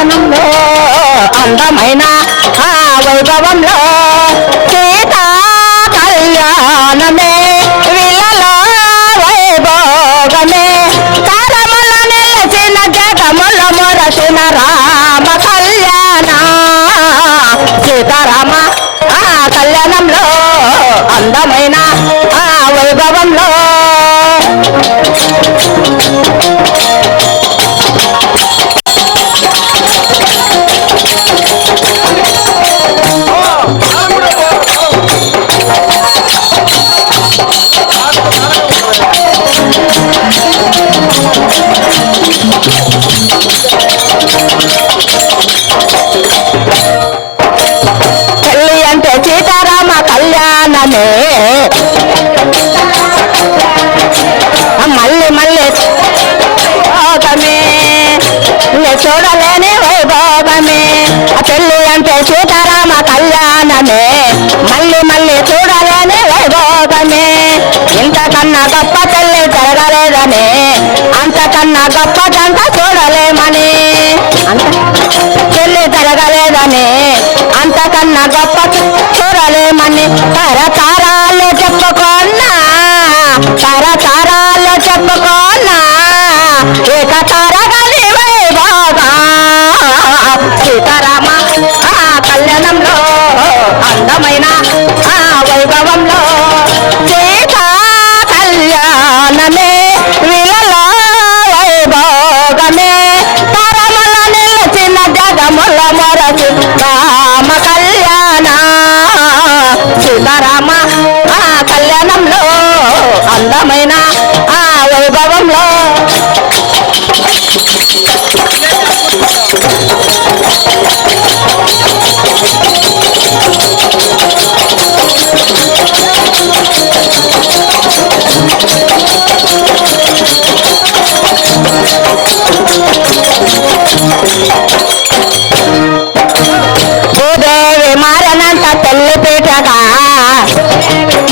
అందనంలో అందమైన ఆ వైభవంలో సీతా కళ్యాణమే విలల వైభోగమే. కాలముల నిలచిన జగముల మొరసిన రా అంతకన్నా గొప్ప చెల్లి జరగలేదని. అంతకన్నా గొప్పదంతా చూడలేమని. తల్లి జరగలేదని. అంతకన్నా గొప్ప చూడలేమని. తరత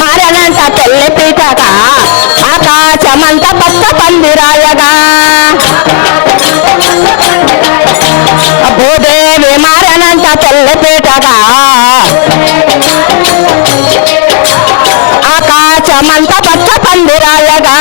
మరణంత తెల్లపీటగా ఆకాశమంత పచ్చ పందిరాయగా. मनता बच्चा पंदिरा लगा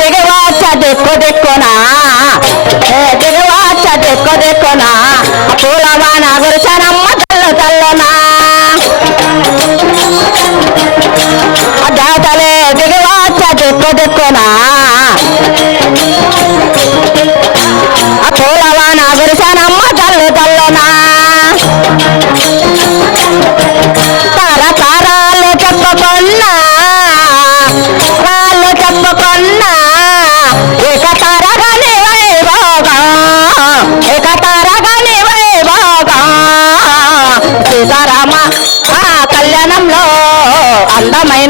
దిగవాచ దిక్కు దిక్కునా? అందమైన ఆ